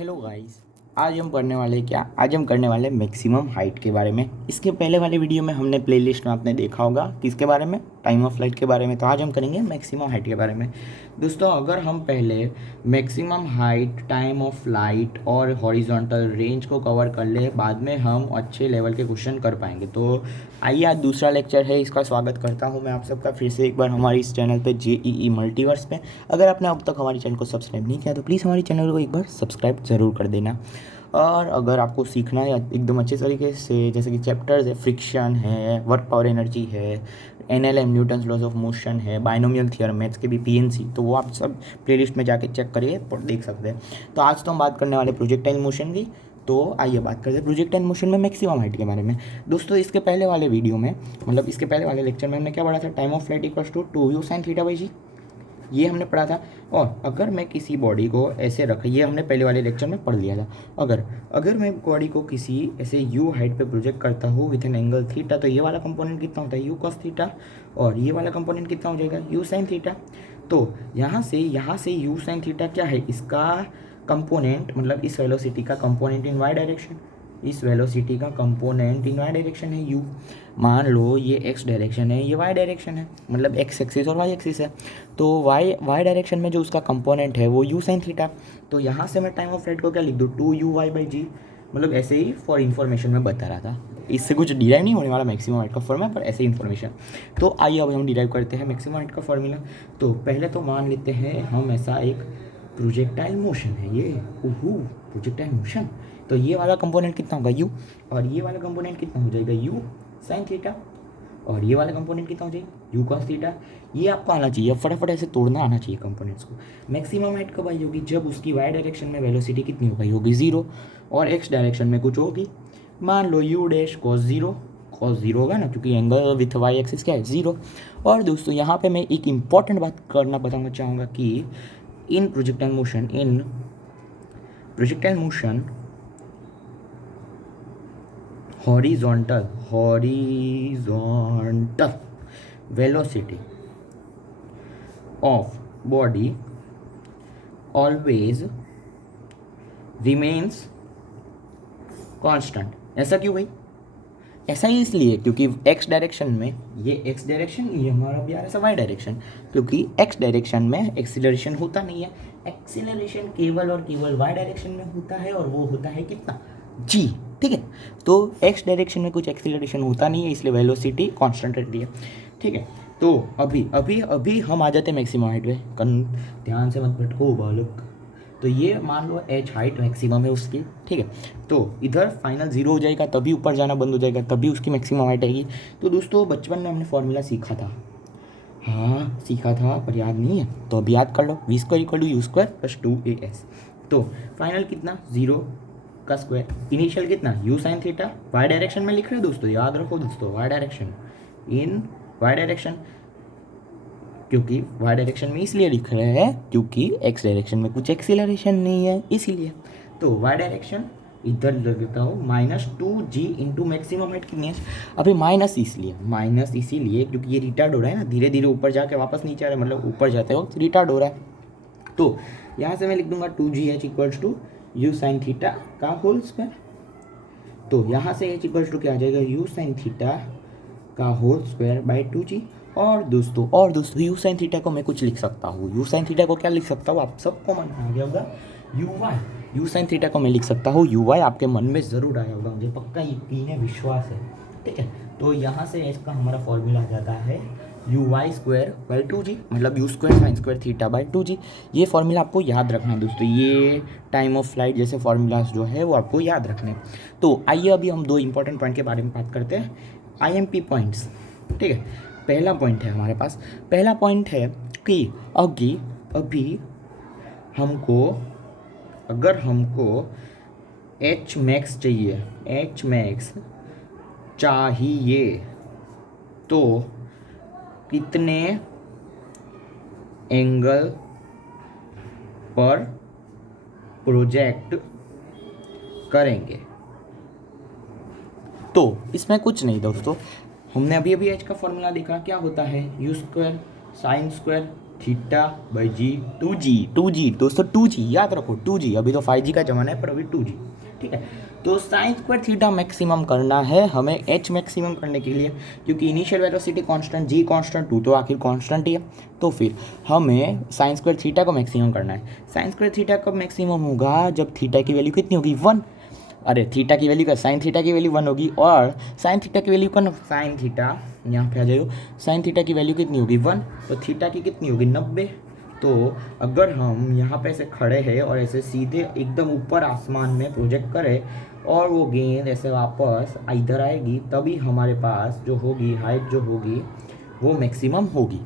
Hello guys. आज हम करने वाले क्या आज हम करने वाले मैक्सिमम हाइट के बारे में। इसके पहले वाले वीडियो में हमने प्लेलिस्ट में आपने देखा होगा किसके बारे में, टाइम ऑफ फ्लाइट के बारे में। तो आज हम करेंगे मैक्सिमम हाइट के बारे में। दोस्तों, अगर हम पहले maximum height, time of flight और हॉरिजॉन्टल रेंज को कवर कर ले, बाद में हम अच्छे लेवल के क्वेश्चन कर पाएंगे। तो आइए, आज दूसरा लेक्चर है, इसका स्वागत करता हूँ मैं आप सबका फिर से एक बार हमारे इस चैनल पे JEE मल्टीवर्स पे। अगर आपने अब तक हमारे चैनल को सब्सक्राइब नहीं किया तो प्लीज़ हमारे चैनल को एक बार सब्सक्राइब ज़रूर कर देना। और अगर आपको सीखना है एकदम अच्छे तरीके से, जैसे कि चैप्टर्स है, फ्रिक्शन है, वर्क पावर एनर्जी है, NLM Newton's laws of motion है, बाइनोमियल थ्योरम, मैथ्स के भी PNC, तो वो आप सब प्लेलिस्ट में जाके चेक करिए और देख सकते हैं। तो आज तो हम बात करने वाले प्रोजेक्टाइल मोशन की। तो आइए बात करते हैं प्रोजेक्टाइल मोशन में मैक्सिमम हाइट के बारे में। दोस्तों, इसके पहले वाले वीडियो में, मतलब इसके पहले वाले लेक्चर में हमने क्या पढ़ा था? Time of flight equals to 2u sin theta by G, ये हमने पढ़ा था। और अगर मैं किसी बॉडी को ऐसे रख, ये हमने पहले वाले लेक्चर में पढ़ लिया था। अगर मैं बॉडी को किसी ऐसे यू हाइट पे प्रोजेक्ट करता हूँ विथ एन एंगल थीटा, तो ये वाला कंपोनेंट कितना होता है? You cos theta. और ये वाला कंपोनेंट कितना हो जाएगा? You sine theta. तो यहाँ से यू साइन थीटा क्या है? इसका कंपोनेंट, मतलब इस वेलोसिटी का कंपोनेंट इन वाई डायरेक्शन, इस वेलोसिटी का कंपोनेंट इन वाई डायरेक्शन है यू। मान लो ये एक्स डायरेक्शन है, ये वाई डायरेक्शन है, मतलब एक्स एक्सिस और वाई एक्सिस है। तो वाई डायरेक्शन में जो उसका कंपोनेंट है वो यू साइन थीटा। तो यहाँ से मैं टाइम ऑफ फ्लाइट को क्या लिख दूँ? 2u/g। मतलब ऐसे ही फॉर इन्फॉर्मेशन में बता रहा था, इससे कुछ डिराइव नहीं होने वाला मैक्सिमम हाइट का फॉर्मूला, पर ऐसे इन्फॉर्मेशन। तो आइए अब हम डिराइव करते हैं मैक्सिमम हाइट का फॉर्मूला। तो पहले तो मान लेते हैं हम ऐसा एक प्रोजेक्टाइल मोशन है ये, ओहो प्रोजेक्टाइल मोशन। तो ये वाला कंपोनेंट कितना होगा? यू। और ये वाला कंपोनेंट कितना हो जाएगा? You sine theta. और ये वाला कंपोनेंट कितना हो जाएगा? You cos theta. ये आपको आना चाहिए, फटाफट ऐसे तोड़ना आना चाहिए कंपोनेंट्स को। मैक्सिमम हाइट कब आई होगी? जब उसकी वाई डायरेक्शन में वेलोसिटी कितनी हो गई होगी? 0। और एक्स डायरेक्शन में कुछ होगी, मान लो यू डैश कॉस 0। कॉस 0 होगा ना, क्योंकि एंगल विथ वाई एक्सिस क्या है? 0। और दोस्तों, यहाँ पे मैं एक इंपॉर्टेंट बात बताना चाहूँगा कि in projectile motion horizontal velocity of body always remains constant। ऐसा क्यों भाई? ऐसा ही इसलिए क्योंकि एक्स डायरेक्शन में ये एक्स डायरेक्शन, ये हमारा भी आ रहा है वाई डायरेक्शन, क्योंकि एक्स डायरेक्शन में एक्सीलरेशन होता नहीं है। एक्सीलरेशन केवल और केवल वाई डायरेक्शन में होता है, और वो होता है कितना? जी। ठीक है, तो एक्स डायरेक्शन में कुछ एक्सीलरेशन होता नहीं है, इसलिए वेलोसिटी कांस्टेंट रहती है। ठीक है, तो अभी अभी अभी हम आ जाते हैं मैक्सिमम हाइट पे। ध्यान से मत भटको बालक। तो ये मान लो एच हाइट मैक्सिमम है उसकी। ठीक है, तो इधर फाइनल 0 हो जाएगा, तभी ऊपर जाना बंद हो जाएगा, तभी उसकी मैक्सिमम हाइट आएगी। तो दोस्तों, बचपन में हमने फॉर्मूला सीखा था, हाँ सीखा था, पर याद नहीं है तो अब याद कर लो। v² = u² + 2as। तो फाइनल कितना? 0 का स्क्वायर। इनिशियल कितना? u sin theta. Y direction में लिख रहे हैं दोस्तों, याद रखो दोस्तों, Y direction, in Y direction. क्योंकि वाई डायरेक्शन में इसलिए लिख रहे हैं क्योंकि एक्स डायरेक्शन में कुछ एक्सीलरेशन नहीं है, इसीलिए। तो वाई डायरेक्शन इधर लगता हो -2g इंटू मैक्सिमम हाइट कितनी है? अभी माइनस इसीलिए क्योंकि ये रिटार्ड हो रहा है ना, धीरे धीरे ऊपर जाके वापस नीचे आ रहा है, मतलब ऊपर जाते वक्त रिटार्ड हो रहा है। तो यहाँ से मैं लिख दूंगा 2gh = u sin थीटा का होल स्क्वायर। तो यहाँ से h = क्या आ जाएगा? u sin थीटा का होल स्क्वायर बाई 2g। और दोस्तों u sin थीटा को मैं कुछ लिख सकता हूँ। u sin थीटा को क्या लिख सकता हूँ? आप सबको मन में आ गया होगा, u sin थीटा को मैं लिख सकता हूँ u y। आपके मन में ज़रूर आया होगा, मुझे पक्का यकीन है, विश्वास है। ठीक है, तो यहाँ से इसका हमारा फॉर्मूला आ जाता है u² / 2g, मतलब u² sin² theta by 2g। ये फॉर्मूला आपको याद रखना है दोस्तों, ये टाइम ऑफ फ्लाइट जैसे फॉर्मूलाज जो है वो आपको याद रखने। तो आइए अभी हम दो इंपॉर्टेंट पॉइंट के बारे में बात करते हैं, IMP पॉइंट्स। ठीक है, पहला पॉइंट है हमारे पास, पहला पॉइंट है कि अभी अगर हमको एच मैक्स चाहिए तो कितने एंगल पर प्रोजेक्ट करेंगे? तो इसमें कुछ नहीं दोस्तों, हमने अभी एच का फॉर्मूला देखा, क्या होता है? u² sin² theta by ji 2G दोस्तों 2G याद रखो 2G। अभी तो 5G का ज़माना है पर अभी 2G। ठीक है, तो साइन स्क्वायर थीटा मैक्सिमम करना है हमें एच मैक्सिमम करने के लिए, क्योंकि initial velocity constant G constant too तो आखिर कांस्टेंट ही है। तो फिर हमें साइन स्क्वायर थीटा को मैक्सिमम करना है। साइन स्क्वायर थीटा कब मैक्सिमम होगा? जब थीटा की वैल्यू कितनी होगी 1। अरे थीटा की वैल्यू का साइन थीटा की वैल्यू 1 होगी और साइन थीटा की वैल्यू का साइन थीटा यहाँ पे आ जाएगा। साइन थीटा की वैल्यू कितनी होगी 1, तो थीटा की कितनी होगी 90। तो अगर हम यहाँ पे ऐसे खड़े हैं और ऐसे सीधे एकदम ऊपर आसमान में प्रोजेक्ट करें और वो गेंद ऐसे वापस इधर आएगी, तभी हमारे पास जो होगी हाइट जो होगी वो मैक्सिमम होगी।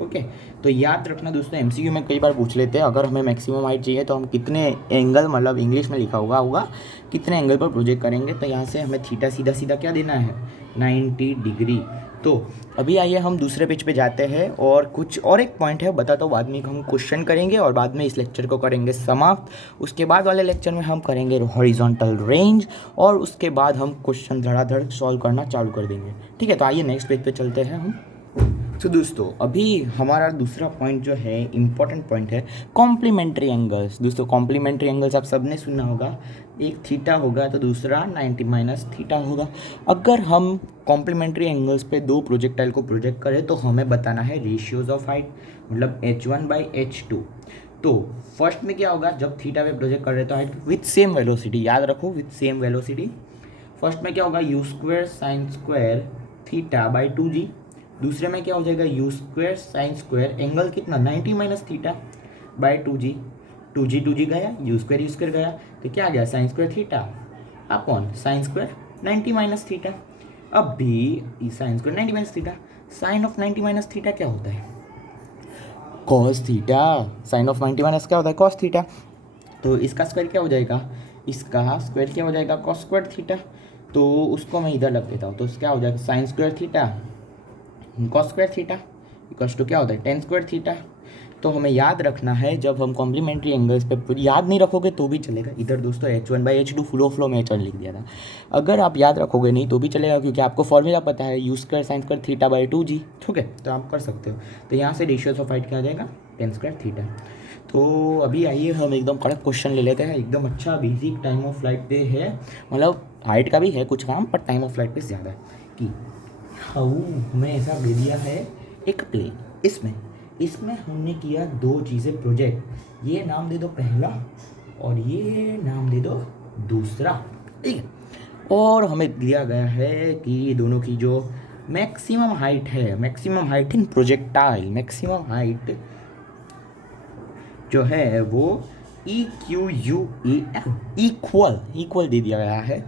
ओके, तो याद रखना दोस्तों, एमसीक्यू में कई बार पूछ लेते हैं अगर हमें मैक्सिमम हाइट चाहिए तो हम कितने एंगल, मतलब इंग्लिश में लिखा होगा कितने एंगल पर प्रोजेक्ट करेंगे। तो यहाँ से हमें थीटा सीधा सीधा क्या देना है 90 डिग्री। तो अभी आइए हम दूसरे पेज पे जाते हैं और कुछ और एक पॉइंट है बताता हूँ, बाद में हम क्वेश्चन करेंगे और बाद में इस लेक्चर को करेंगे समाप्त। उसके बाद वाले लेक्चर में हम करेंगे हॉरिजॉन्टल रेंज और उसके बाद हम क्वेश्चन धड़ाधड़ सॉल्व करना चालू कर देंगे। ठीक है, तो आइए नेक्स्ट पेज पे चलते हैं हम। तो दोस्तों अभी हमारा दूसरा पॉइंट जो है इम्पॉर्टेंट पॉइंट है कॉम्प्लीमेंट्री एंगल्स। दोस्तों कॉम्प्लीमेंट्री एंगल्स आप सबने सुना होगा, एक थीटा होगा तो दूसरा 90 माइनस थीटा होगा। अगर हम कॉम्प्लीमेंट्री एंगल्स पे दो प्रोजेक्टाइल को प्रोजेक्ट करें तो हमें बताना है रेशियोज ऑफ हाइट, मतलब h1/h2। तो फर्स्ट में क्या होगा, जब थीटा पे प्रोजेक्ट कर रहे तो हाइट विथ सेम वेलोसिटी, याद रखो विथ सेम वेलोसिटी। फर्स्ट में क्या होगा you square sine square theta by 2G। दूसरे में क्या हो जाएगा you square sine square angle कितना 90 minus theta by 2G। 2G गया, यू स्क्वायर गया, तो क्या आ गया sine square theta upon sine square 90 minus theta. अब भी sine square 90 minus theta, sine of 90 minus theta क्या होता है cos theta. Sine of 90 minus क्या होता है कॉस थीटा। तो इसका स्क्वायर क्या हो जाएगा, इसका स्क्वायर क्या हो जाएगा कॉस स्क्वायर थीटा। तो उसको मैं इधर लग देता हूँ, तो क्या हो जाएगा sine square theta cos square theta equals to क्या होता है टेन स्क्वायर थीटा। तो हमें याद रखना है जब हम कॉम्प्लीमेंट्री एंगल्स पे, याद नहीं रखोगे तो भी चलेगा। इधर दोस्तों h1/h2 फ्लो में h1 लिख दिया था, अगर आप याद रखोगे नहीं तो भी चलेगा क्योंकि आपको फॉर्मूला पता है you square sine square theta by 2G। ठीक है, तो आप कर सकते हो। तो यहाँ से रेशियोज ऑफ हाइट क्या आ जाएगा टेन स्क्वायर थीटा। तो अभी आइए हम एकदम कड़क क्वेश्चन ले लेते हैं, एकदम अच्छा बेसिक टाइम ऑफ फ्लाइट पे है, मतलब हाइट का भी है कुछ काम पर टाइम ऑफ फ्लाइट पे ज़्यादा है कि हमें ऐसा दे दिया है एक प्लेन, इसमें हमने किया दो चीज़ें प्रोजेक्ट, ये नाम दे दो पहला और ये नाम दे दो दूसरा। ठीक है, और हमें दिया गया है कि दोनों की जो मैक्सिमम हाइट है, maximum height in projectile, maximum height जो है वो EQUEL इक्वल दे दिया गया है।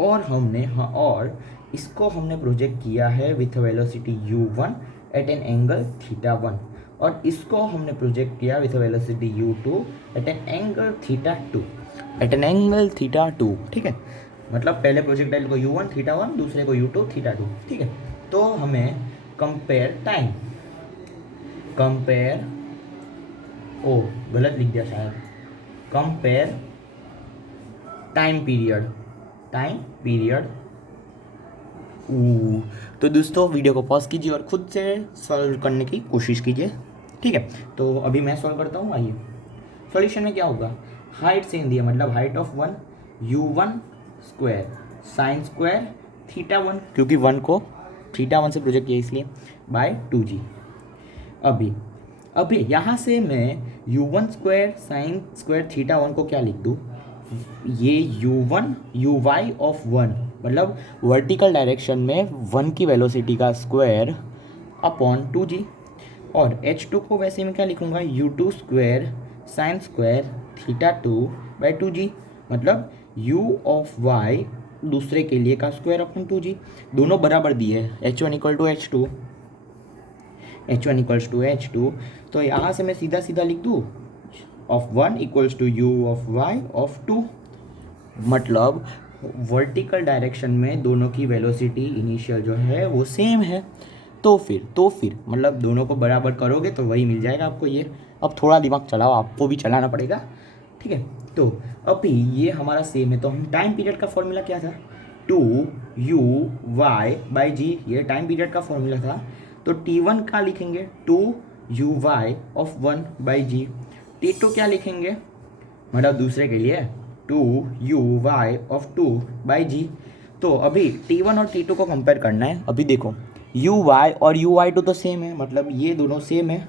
और इसको हमने प्रोजेक्ट किया है with velocity u1 at an angle θ1 और इसको हमने प्रोजेक्ट किया with velocity u2 at an angle θ2 ठीक है, मतलब पहले प्रोजेक्टाइल को u1 θ1 दूसरे को u2 θ2। ठीक है, तो हमें गलत लिख दिया शायद, कंपेयर टाइम पीरियड। तो दोस्तों वीडियो को पॉज कीजिए और खुद से सॉल्व करने की कोशिश कीजिए। ठीक है, तो अभी मैं सॉल्व करता हूँ। आइए, सॉल्यूशन में क्या होगा, हाइट सेम दिया, मतलब height of 1 u1 square sine square θ1, क्योंकि 1 को θ1 से प्रोजेक्ट किया इसलिए, बाय 2G। अभी यहाँ से मैं u1 स्क्वायर साइन स्क्वायर θ1 को क्या लिख दूँ, ये u1 uy ऑफ 1, मतलब वर्टिकल डायरेक्शन में 1 की वेलोसिटी का स्क्वायर अपॉन 2G। और h2 को वैसे मैं क्या लिखूँगा u2 square sine square θ2 by 2G, मतलब u ऑफ y दूसरे के लिए का स्क्वायर अपॉन 2G। दोनों बराबर दिए h1 इक्वल्स टू h2। तो यहाँ से मैं सीधा सीधा लिख दूँ of 1 equals to u of y of 2, मतलब वर्टिकल डायरेक्शन में दोनों की वेलोसिटी इनिशियल जो है वो सेम है। तो फिर मतलब दोनों को बराबर करोगे तो वही मिल जाएगा आपको। ये अब थोड़ा दिमाग चलाओ, आपको भी चलाना पड़ेगा। ठीक है, तो अभी ये हमारा सेम है, तो हम टाइम पीरियड का फॉर्मूला क्या था 2uy/g, ये टाइम पीरियड का फॉर्मूला था। तो t1 का लिखेंगे 2 you Y of 1/g। T2 क्या लिखेंगे, मतलब दूसरे के लिए 2u(y) ऑफ 2/g। तो अभी T1 और T2 को कंपेयर करना है। अभी देखो u(y) और u(y2) तो सेम है, मतलब ये दोनों सेम है,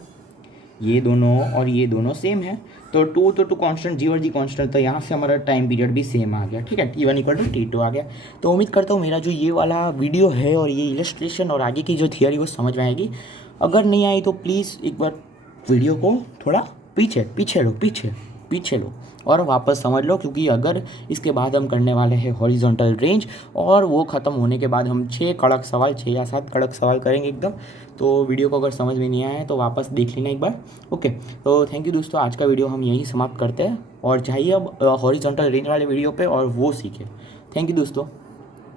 ये दोनों और ये दोनों सेम है। तो टू कांस्टेंट, जी और जी कांस्टेंट, तो यहाँ से हमारा टाइम पीरियड भी सेम आ गया। ठीक है, T1 इक्वल टू T2 आ गया। तो उम्मीद करता हूँ मेरा जो ये वाला वीडियो है और ये इलस्ट्रेशन और आगे की जो थियरी वो समझ में आएगी। अगर नहीं आई तो प्लीज़ एक बार वीडियो को थोड़ा पीछे लो और वापस समझ लो, क्योंकि अगर इसके बाद हम करने वाले हैं हॉरिजॉन्टल रेंज, और वो ख़त्म होने के बाद हम 6 या 7 कड़क सवाल करेंगे एकदम। तो वीडियो को अगर समझ में नहीं आया है तो वापस देख लेना एक बार। ओके, तो थैंक यू दोस्तों, आज का वीडियो हम यहीं समाप्त करते हैं और चाहिए अब हॉरिजॉन्टल रेंज वाले वीडियो पे और वो सीखें। थैंक यू दोस्तों।